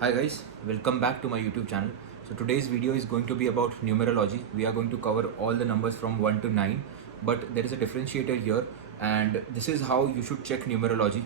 Hi guys, welcome back to my YouTube channel. So today's video is going to be about numerology. We are going to cover all the numbers from 1 to 9, but there is a differentiator here, and this is how you should check numerology.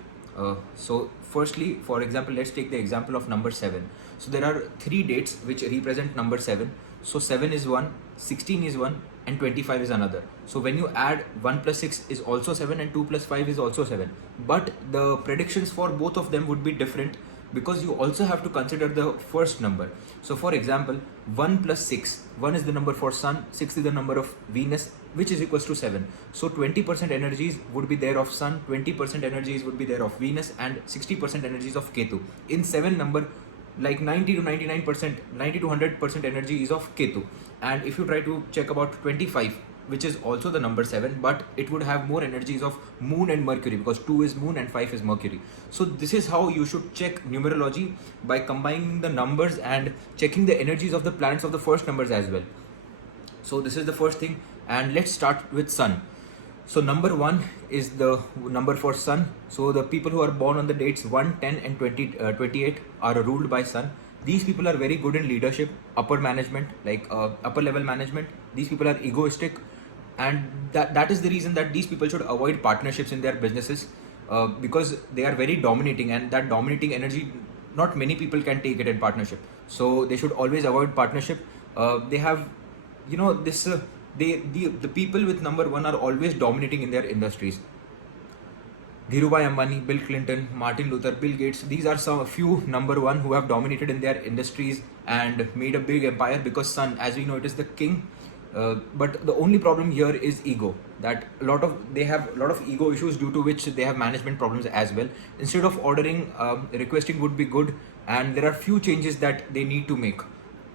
So firstly, for example, let's take the example of number 7. So there are three dates which represent number 7. So 7 is one, 16 is one, and 25 is another. So when you add 1 plus 6 is also 7 and 2 plus 5 is also 7. But the predictions for both of them would be different because you also have to consider the first number. So for example, 1 plus 6, 1 is the number for Sun, 6 is the number of Venus, which is equals to 7. So 20% energies would be there of Sun, 20% energies would be there of Venus, and 60% energies of Ketu. In 7 number, like 90 to 99%, 90 to 100% energy is of Ketu. And if you try to check about 25, which is also the number 7, but it would have more energies of Moon and Mercury, because 2 is Moon and 5 is Mercury. So this is how you should check numerology, by combining the numbers and checking the energies of the planets of the first numbers as well. So this is the first thing, and let's start with Sun. So number 1 is the number for Sun. So the people who are born on the dates 1, 10 and 28 are ruled by Sun. These people are very good in leadership, upper management, like upper level management. These people are egoistic, and that is the reason that these people should avoid partnerships in their businesses, because they are very dominating, and that dominating energy, not many people can take it in partnership. So they should always avoid partnership. They have, this the people with number 1 are always dominating in their industries. Dhirubhai Ambani, Bill Clinton, Martin Luther, Bill Gates, these are some few number 1 who have dominated in their industries and made a big empire, because Sun, as we know, it is the king. But the only problem here is ego. That they have a lot of ego issues, due to which they have management problems as well. Instead of ordering, requesting would be good, and there are few changes that they need to make.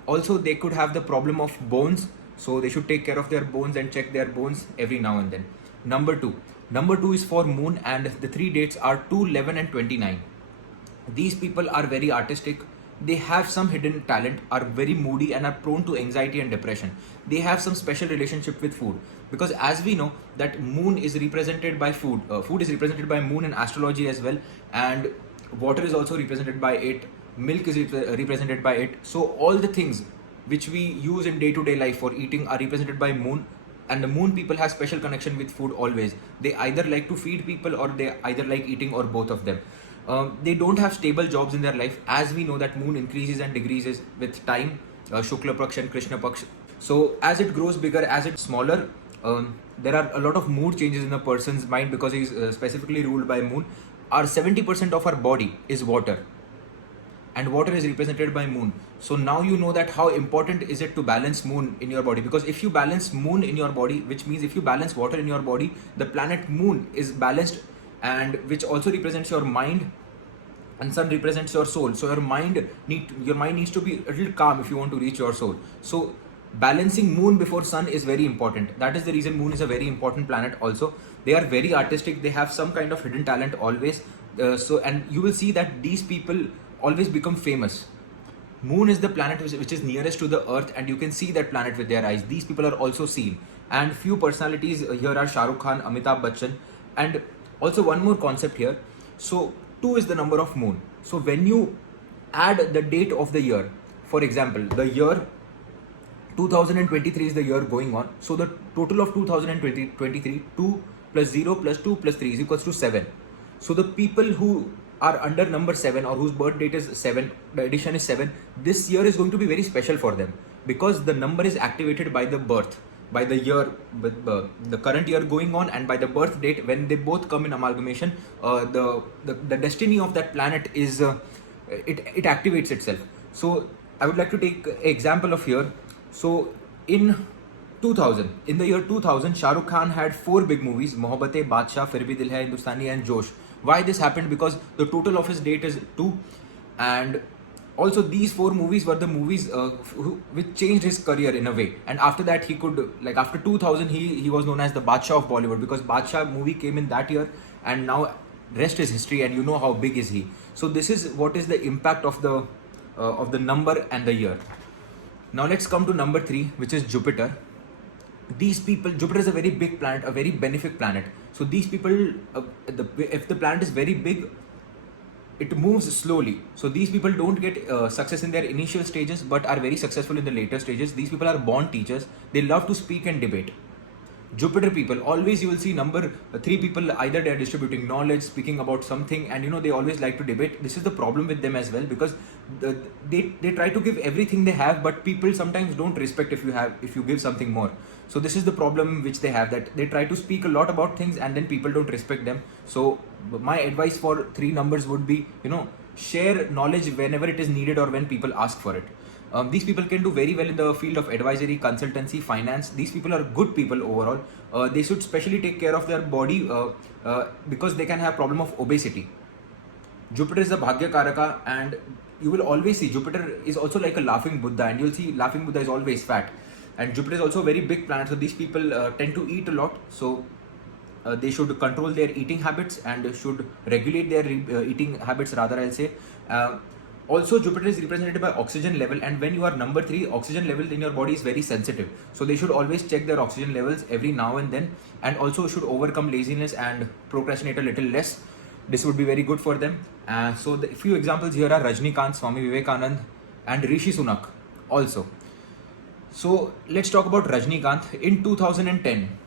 Also, they could have the problem of bones, so they should take care of their bones and check their bones every now and then. Number 2 is for Moon, and the three dates are 2, 11 and 29. These people are very artistic. They have some hidden talent, are very moody, and are prone to anxiety and depression. They have some special relationship with food, because as we know that Moon is represented by food. Food is represented by Moon in astrology as well, and water is also represented by it. Milk is represented by it. So all the things which we use in day-to-day life for eating are represented by Moon. And the Moon people have special connection with food always. They either like to feed people, or they either like eating, or both of them. They don't have stable jobs in their life, as we know that Moon increases and decreases with time, Shukla Paksh and Krishna Paksh. So as it grows bigger, as it's smaller, there are a lot of mood changes in a person's mind, because he's specifically ruled by Moon. Our 70% of our body is water, and water is represented by Moon. So now you know that how important is it to balance Moon in your body, because if you balance Moon in your body, which means if you balance water in your body, the planet Moon is balanced, and which also represents your mind, and Sun represents your soul. So your mind needs to be a little calm if you want to reach your soul. So balancing Moon before Sun is very important. That is the reason Moon is a very important planet also. They are very artistic. They have some kind of hidden talent always. And you will see that these people always become famous. Moon is the planet which is nearest to the Earth, and you can see that planet with their eyes. These people are also seen. And few personalities here are Shah Rukh Khan, Amitabh Bachchan, and also one more concept here. So 2 is the number of Moon. So when you add the date of the year, for example, the year 2023 is the year going on. So the total of 2023, 2 plus 0 plus 2 plus 3 is equals to 7. So the people who are under number 7, or whose birth date is 7, the addition is 7, this year is going to be very special for them, because the number is activated by the birth, by the year, the current year going on, and by the birth date. When they both come in amalgamation, the destiny of that planet is it activates itself. So I would like to take an example of here. So in the year 2000, Shah Rukh Khan had 4 big movies: Mohabbatein, Badshah, Fir Bhi Dil Hai, Hindustani and Josh. Why this happened? Because the total of his date is 2, and also these 4 movies were the movies which changed his career in a way. And after that, he could, like after 2000, he was known as the Badshah of Bollywood, because Badshah movie came in that year, and now rest is history, and you know how big is he. So this is what is the impact of the number and the year. Now let's come to number 3, which is Jupiter. These people, Jupiter is a very big planet, a very benefic planet. So these people, if the planet is very big, it moves slowly. So these people don't get success in their initial stages but are very successful in the later stages. These people are born teachers. They love to speak and debate. Jupiter people, always you will see number 3 people, either they are distributing knowledge, speaking about something, and they always like to debate. This is the problem with them as well, because they try to give everything they have, but people sometimes don't respect if you give something more. So this is the problem which they have, that they try to speak a lot about things and then people don't respect them. So my advice for 3 numbers would be, share knowledge whenever it is needed or when people ask for it. These people can do very well in the field of advisory, consultancy, finance. These people are good people overall. They should specially take care of their body because they can have problem of obesity. Jupiter is the Bhagya Karaka, and you will always see Jupiter is also like a laughing Buddha, and you'll see laughing Buddha is always fat. And Jupiter is also a very big planet, so these people tend to eat a lot. So they should control their eating habits and should regulate their eating habits, rather I'll say. Also, Jupiter is represented by oxygen level, and when you are number 3, oxygen level in your body is very sensitive. So they should always check their oxygen levels every now and then, and also should overcome laziness and procrastinate a little less. This would be very good for them. So the few examples here are Rajnikant, Swami Vivekanand, and Rishi Sunak also. So let's talk about Rajnikant. In 2010,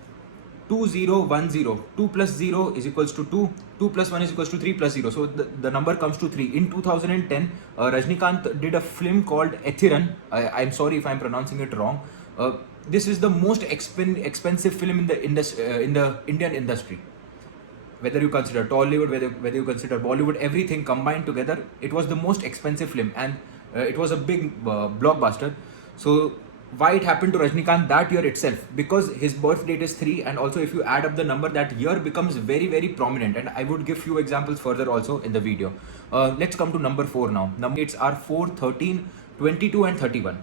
2010, 2 plus 0 is equals to 2, 2 plus 1 is equals to 3 plus 0. So the number comes to 3. In 2010, Rajnikant did a film called Ethiran. I'm sorry if I'm pronouncing it wrong. This is the most expensive film in the Indian industry. Whether you consider Tollywood, whether you consider Bollywood, everything combined together, it was the most expensive film, and it was a big blockbuster. So why it happened to Rajnikant that year itself? Because his birth date is 3, and also if you add up the number, that year becomes very, very prominent, and I would give few examples further also in the video. Let's come to number 4 now. Number dates are 4, 13, 22 and 31.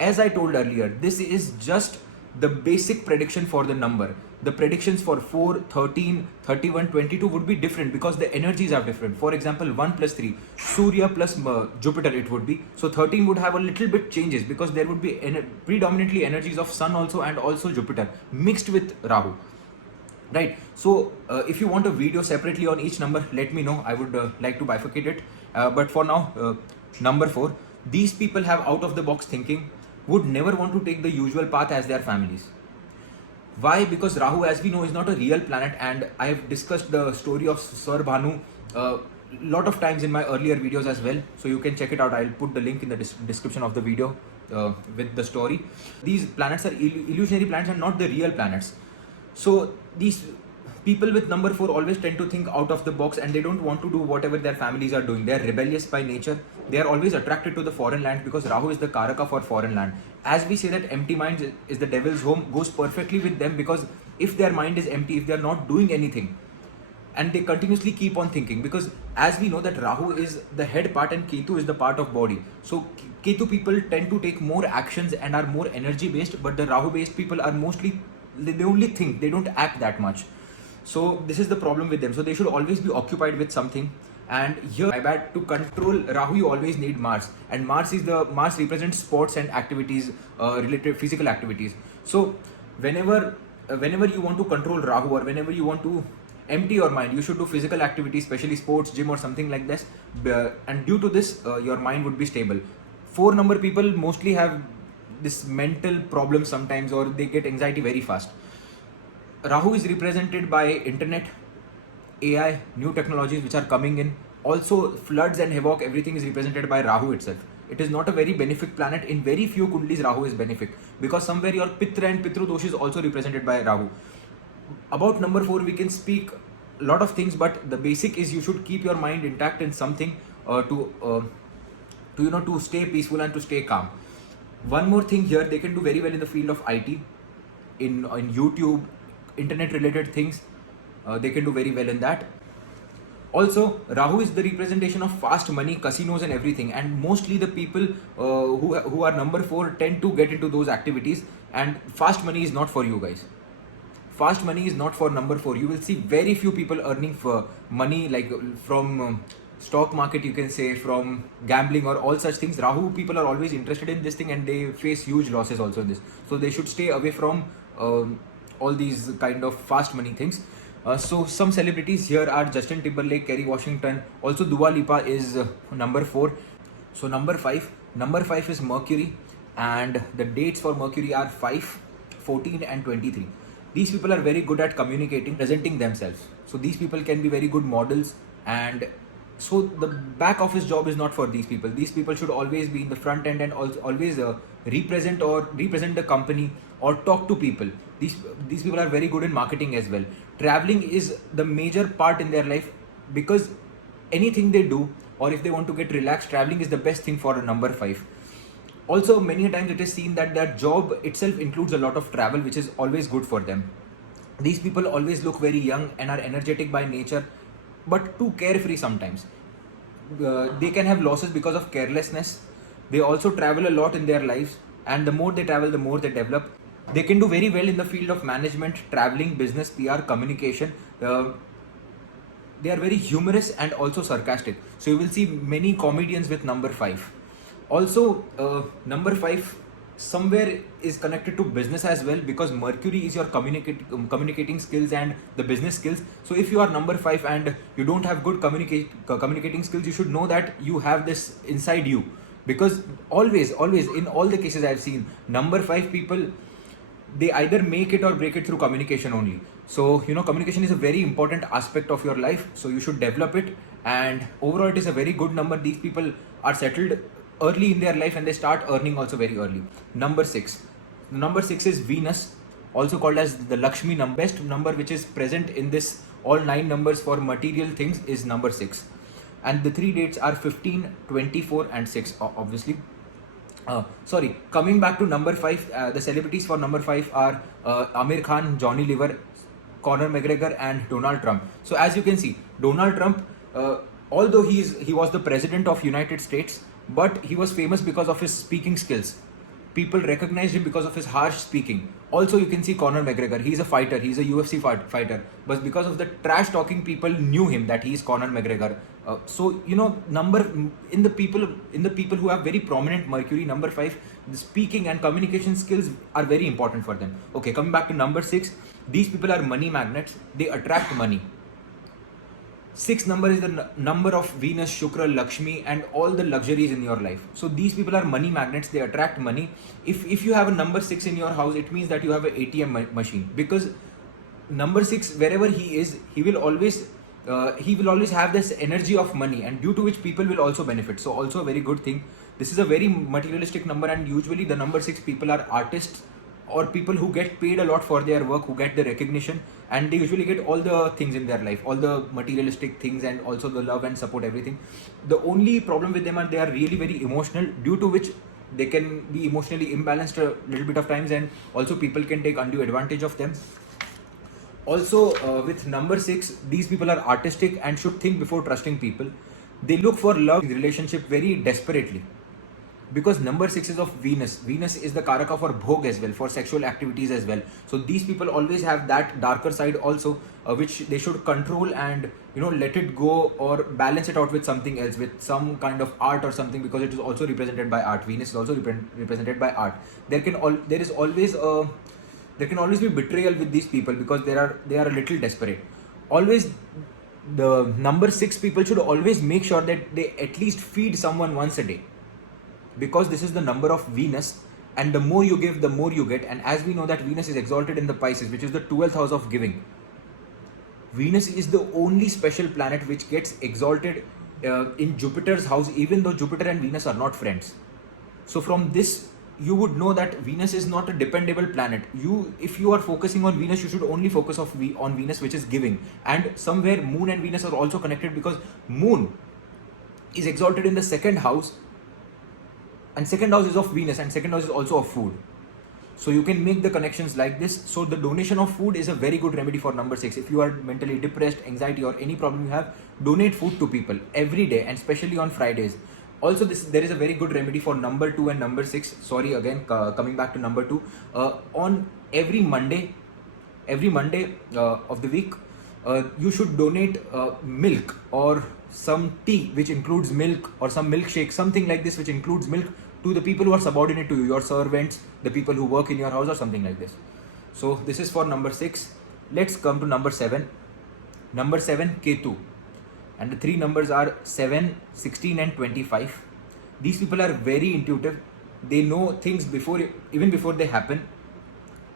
As I told earlier, this is just the basic prediction for the number. The predictions for 4, 13, 31, 22 would be different because the energies are different. For example, 1 plus 3, Surya plus Jupiter it would be. So 13 would have a little bit changes because there would be predominantly energies of Sun also and also Jupiter mixed with Rahu. Right. So if you want a video separately on each number, let me know. I would like to bifurcate it. But for now, number 4, these people have out of the box thinking, would never want to take the usual path as their families. Why? Because Rahu, as we know, is not a real planet, and I have discussed the story of Sir Bhanu lot of times in my earlier videos as well, so you can check it out. I'll put the link in the description of the video with the story. These planets are illusionary planets and not the real planets. So these people with number 4 always tend to think out of the box, and they don't want to do whatever their families are doing. They are rebellious by nature. They are always attracted to the foreign land because Rahu is the Karaka for foreign land. As we say that empty mind is the devil's home, goes perfectly with them, because if their mind is empty, if they are not doing anything, and they continuously keep on thinking, because as we know that Rahu is the head part and Ketu is the part of body. So Ketu people tend to take more actions and are more energy based, but the Rahu based people are mostly, they only think, they don't act that much. So this is the problem with them. So they should always be occupied with something. And here, my bad, to control Rahu, you always need Mars, and Mars represents sports and activities, related physical activities. So whenever you want to control Rahu, or whenever you want to empty your mind, you should do physical activities, especially sports, gym or something like this, and due to this your mind would be stable. 4 number people mostly have this mental problem sometimes, or they get anxiety very fast. Rahu is represented by internet, AI, new technologies which are coming in. Also floods and havoc, everything is represented by Rahu itself. It is not a very benefic planet. In very few kundlis Rahu is benefic, because somewhere your Pitra and Pitru dosh is also represented by Rahu. About number 4 we can speak a lot of things, but the basic is you should keep your mind intact in something to stay peaceful and to stay calm. One more thing here, they can do very well in the field of IT, in YouTube, internet related things. They can do very well in that. Also, Rahu is the representation of fast money, casinos and everything, and mostly the people who are number 4 tend to get into those activities, and fast money is not for you guys. Fast money is not for number 4. You will see very few people earning for money, like from stock market, you can say, from gambling or all such things. Rahu people are always interested in this thing, and they face huge losses also in this. So they should stay away from all these kind of fast money things. So some celebrities here are Justin Timberlake, Kerry Washington. Also Dua Lipa is number 4. So number 5 is Mercury, and the dates for Mercury are 5, 14 and 23. These people are very good at communicating, presenting themselves. So these people can be very good models, and so the back office job is not for these people. These people should always be in the front end and always represent the company or talk to people. These people are very good in marketing as well. Traveling is the major part in their life, because anything they do, or if they want to get relaxed, traveling is the best thing for a number 5. Also, many times it is seen that their job itself includes a lot of travel, which is always good for them. These people always look very young and are energetic by nature, but too carefree sometimes. They can have losses because of carelessness. They also travel a lot in their lives, and the more they travel, the more they develop. They can do very well in the field of management, traveling, business, PR, communication. They are very humorous and also sarcastic. So you will see many comedians with number 5. Also, number 5 somewhere is connected to business as well, because Mercury is your communicating skills and the business skills. So if you are number 5 and you don't have good communicating skills, you should know that you have this inside you, because always in all the cases I've seen, number 5 people, they either make it or break it through communication only. So communication is a very important aspect of your life, so you should develop it. And overall, it is a very good number. These people are settled early in their life, and they start earning also very early. Number 6 is Venus, also called as the Lakshmi number. Best number which is present in this all 9 numbers for material things is number 6, and the 3 dates are 15, 24 and 6, obviously. Coming back to number 5, the celebrities for number 5 are Amir Khan, Johnny Lever, Conor McGregor and Donald Trump. So as you can see, Donald Trump, although he was the president of United States, but he was famous because of his speaking skills. People recognized him because of his harsh speaking. Also, you can see Conor McGregor. He's a fighter. He's a UFC fighter. But because of the trash talking, people knew him that he's Conor McGregor. Number in the people who have very prominent Mercury, number 5, the speaking and communication skills are very important for them. Okay, coming back to number 6, these people are money magnets. They attract money. 6 number is the number of Venus, Shukra, Lakshmi and all the luxuries in your life. So these people are money magnets. They attract money. If you have a number 6 in your house, it means that you have an ATM machine, because number 6, wherever he is, he will always have this energy of money, and due to which people will also benefit. So also a very good thing. This is a very materialistic number, and usually the number 6 people are artists or people who get paid a lot for their work, who get the recognition, and they usually get all the things in their life, all the materialistic things and also the love and support, everything. The only problem with them are they are really very emotional, due to which they can be emotionally imbalanced a little bit of times, and also people can take undue advantage of them. Also, with number 6, these people are artistic and should think before trusting people. They look for love in relationship very desperately, because number 6 is of Venus. Venus is the karaka for bhog as well, for sexual activities as well. So these people always have that darker side also, which they should control and let it go or balance it out with something else, with some kind of art or something, because it is also represented by art. Venus is also represented by art. There can always be betrayal with these people, because they are a little desperate. Always, the number 6 people should always make sure that they at least feed someone once a day, because this is the number of Venus, and the more you give, the more you get. And as we know that Venus is exalted in the Pisces, which is the 12th house of giving. Venus is the only special planet which gets exalted in Jupiter's house, even though Jupiter and Venus are not friends. So from this, you would know that Venus is not a dependable planet. If you are focusing on Venus, you should only focus on Venus, which is giving. And somewhere Moon and Venus are also connected, because Moon is exalted in the 2nd house, and 2nd house is of Venus, and 2nd house is also of food. So you can make the connections like this. So the donation of food is a very good remedy for number 6. If you are mentally depressed, anxiety or any problem you have, donate food to people every day, and especially on Fridays. Also, there is a very good remedy for number 2 and number 6. Coming back to number 2. On every Monday of the week, you should donate milk or some tea which includes milk, or some milkshake, something like this which includes milk, to the people who are subordinate to you, your servants, the people who work in your house, or something like this. So this is for number 6. Let's come to number 7. Number 7, Ketu. And the three numbers are 7, 16 and 25. These people are very intuitive. They know things even before they happen,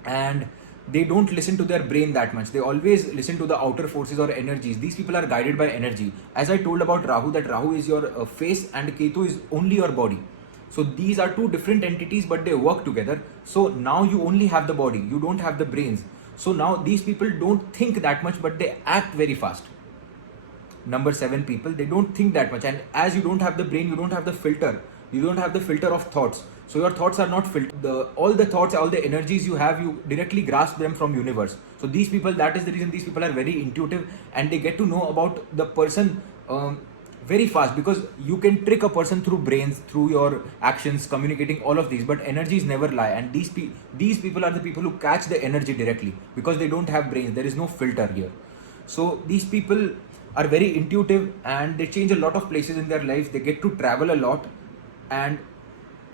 and they don't listen to their brain that much. They always listen to the outer forces or energies. These people are guided by energy. As I told about Rahu, that Rahu is your face and Ketu is only your body. So these are two different entities, but they work together. So now you only have the body, you don't have the brains. So now these people don't think that much, but they act very fast. Number 7 people, they don't think that much, and as you don't have the brain, you don't have the filter. You don't have the filter of thoughts. So your thoughts are not filtered. All the thoughts, all the energies you have, you directly grasp them from universe. So these people, that is the reason these people are very intuitive, and they get to know about the person very fast, because you can trick a person through brains, through your actions, communicating, all of these, but energies never lie. And these people are the people who catch the energy directly, because they don't have brains. There is no filter here. So these people are very intuitive, and they change a lot of places in their lives. They get to travel a lot, and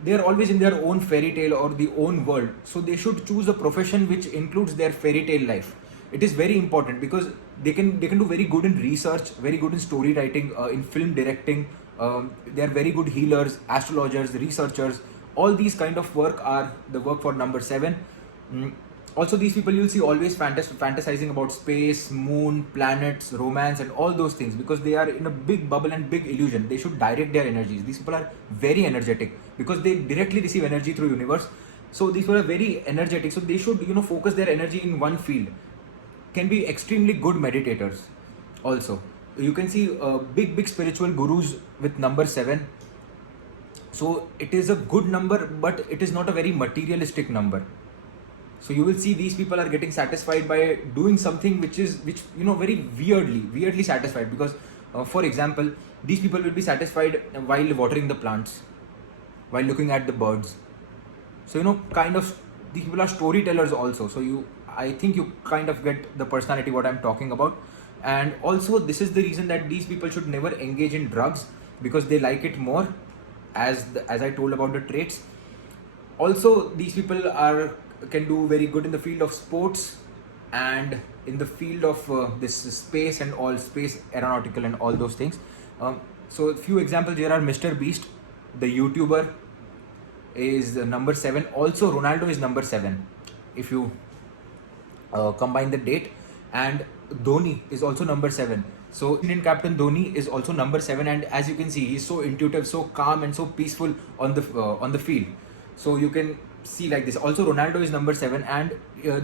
they are always in their own fairy tale or the own world. So they should choose a profession which includes their fairy tale life. It is very important, because they can do very good in research, very good in story writing, in film directing. They are very good healers, astrologers, researchers. All these kind of work are the work for number 7. Also, these people you'll see always fantasizing about space, moon, planets, romance and all those things, because they are in a big bubble and big illusion. They should direct their energies. These people are very energetic, because they directly receive energy through universe. So these people are very energetic. So they should, focus their energy in one field. Can be extremely good meditators also. You can see big spiritual gurus with number 7. So it is a good number, but it is not a very materialistic number. So you will see these people are getting satisfied by doing something which very weirdly satisfied, because for example, these people will be satisfied while watering the plants, while looking at the birds. So kind of these people are storytellers also. So I think you kind of get the personality what I'm talking about. And also this is the reason that these people should never engage in drugs, because they like it more, as I told about the traits. Also these people can do very good in the field of sports and in the field of this space and all, space aeronautical and all those things. So a few examples here are Mr. Beast, the YouTuber, is number 7. Also Ronaldo is number 7 if you combine the date, and Dhoni is also number 7. So Indian captain Dhoni is also number 7, and as you can see, he's so intuitive, so calm and so peaceful on the field. So you can see like this. Also Ronaldo is number 7, and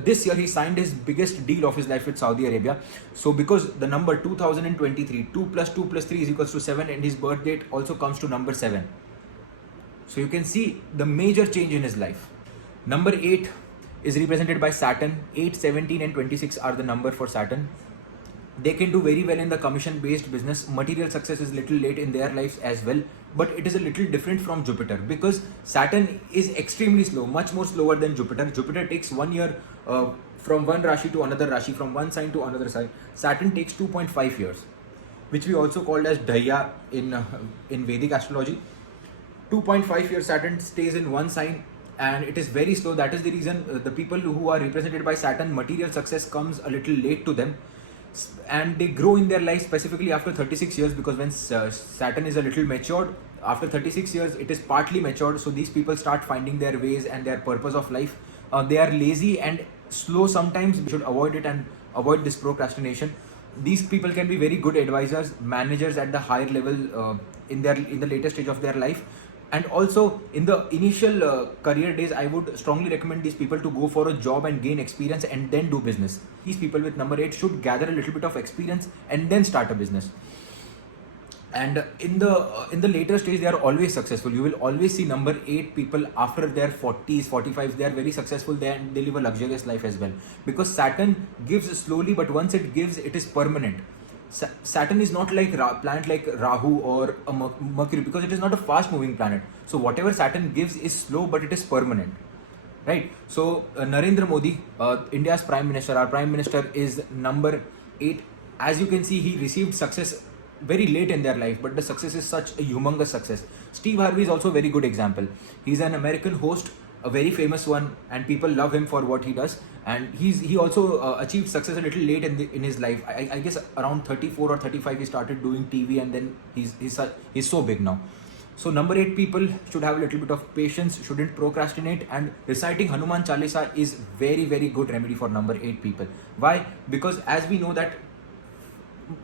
this year he signed his biggest deal of his life with Saudi Arabia. So because the number 2023, 2 plus 2 plus 3 is equals to 7, and his birth date also comes to number 7. So you can see the major change in his life. Number 8 is represented by Saturn. 8, 17 and 26 are the number for Saturn. They can do very well in the commission based business. Material success is little late in their lives as well, but it is a little different from Jupiter, because Saturn is extremely slow, much more slower than Jupiter. Jupiter takes 1 year from one Rashi to another Rashi, from one sign to another sign. Saturn takes 2.5 years, which we also called as Daya in Vedic astrology. 2.5 years Saturn stays in one sign, and it is very slow. That is the reason the people who are represented by Saturn, material success comes a little late to them, and they grow in their life specifically after 36 years, because when Saturn is a little matured, after 36 years it is partly matured. So these people start finding their ways and their purpose of life. They are lazy and slow sometimes. We should avoid it and avoid this procrastination. These people can be very good advisors, managers at the higher level in the later stage of their life. And also in the initial career days, I would strongly recommend these people to go for a job and gain experience and then do business. These people with number 8 should gather a little bit of experience and then start a business. And in the later stage, they are always successful. You will always see number 8 people after their 40s, 45s. They are very successful there, and they live a luxurious life as well. Because Saturn gives slowly, but once it gives, it is permanent. Saturn is not like planet like Rahu or a Mercury, because it is not a fast moving planet. So whatever Saturn gives is slow, but it is permanent, right? So Narendra Modi, India's Prime Minister, our Prime Minister, is number 8. As you can see, he received success very late in their life, but the success is such a humongous success. Steve Harvey is also a very good example. He's an American host, a very famous one, and people love him for what he does. And he also achieved success a little late in his life. I guess around 34 or 35 he started doing TV, and then he's so big now. So number 8 people should have a little bit of patience, shouldn't procrastinate, and reciting Hanuman Chalisa is very, very good remedy for number 8 people. Why? Because as we know that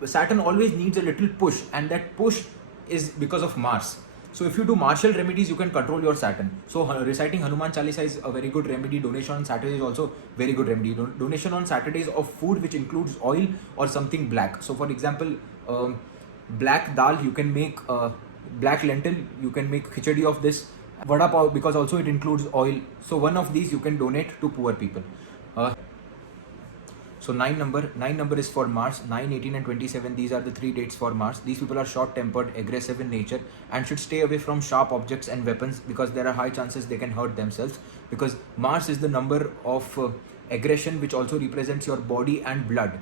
Saturn always needs a little push, and that push is because of Mars. So if you do martial remedies, you can control your Saturn. So reciting Hanuman Chalisa is a very good remedy. Donation on Saturday is also very good remedy. Donation on Saturdays of food which includes oil or something black. So for example, black dal, you can make black lentil, you can make khichdi of this. Vada pav, because also it includes oil. So one of these you can donate to poor people. So 9 number is for Mars. 9, 18 and 27, these are the 3 dates for Mars. These people are short-tempered, aggressive in nature, and should stay away from sharp objects and weapons, because there are high chances they can hurt themselves, because Mars is the number of aggression, which also represents your body and blood.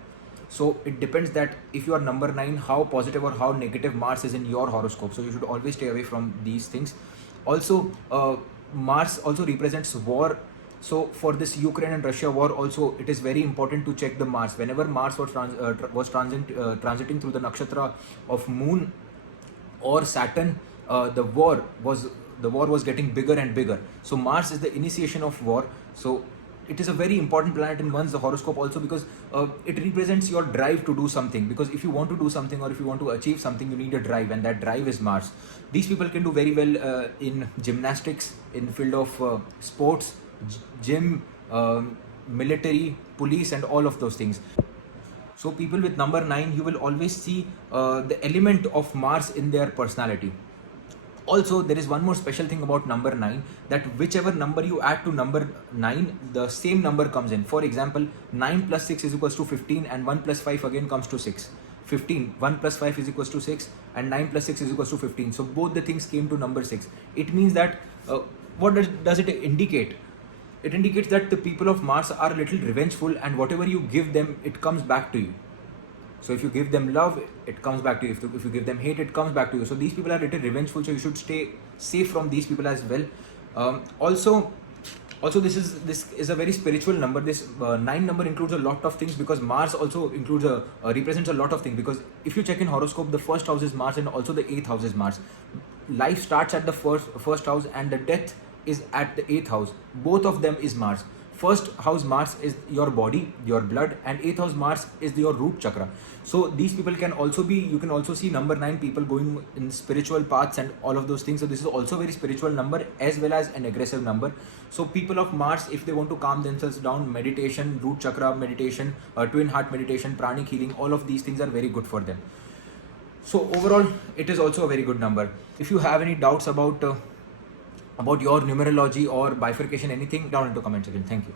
So it depends that if you are number 9, how positive or how negative Mars is in your horoscope. So you should always stay away from these things. Also, Mars also represents war. So for this Ukraine and Russia war also, it is very important to check the Mars. Whenever Mars was transiting through the nakshatra of Moon or Saturn, the war was getting bigger and bigger. So Mars is the initiation of war. So it is a very important planet in one's horoscope also, because it represents your drive to do something. Because if you want to do something or if you want to achieve something, you need a drive, and that drive is Mars. These people can do very well in gymnastics, in the field of sports, gym, military, police, and all of those things. So people with number 9, you will always see the element of Mars in their personality. Also, there is one more special thing about number 9, that whichever number you add to number 9, the same number comes in. For example, 9 plus 6 is equals to 15, and 1 plus 5 again comes to 6. 15, 1 plus 5 is equals to 6, and 9 plus 6 is equals to 15. So both the things came to number 6. It means that, what does it indicate? It indicates that the people of Mars are a little revengeful, and whatever you give them, it comes back to you. So if you give them love, it comes back to you. If you give them hate, it comes back to you. So these people are a little revengeful, so you should stay safe from these people as well. Also this is a very spiritual number. This 9 number includes a lot of things, because Mars also includes represents a lot of things. Because if you check in horoscope, the first house is Mars, and also the 8th house is Mars. Life starts at the first house, and the death is at the 8th house. Both of them is Mars. First house Mars is your body, your blood, and 8th house Mars is your root chakra. So these people can also be, you can also see number 9 people going in spiritual paths and all of those things. So this is also a very spiritual number, as well as an aggressive number. So people of Mars, if they want to calm themselves down, meditation, root chakra meditation, twin heart meditation, pranic healing, all of these things are very good for them. So overall, it is also a very good number. If you have any doubts about your numerology or bifurcation, anything, down into comment section. Thank you.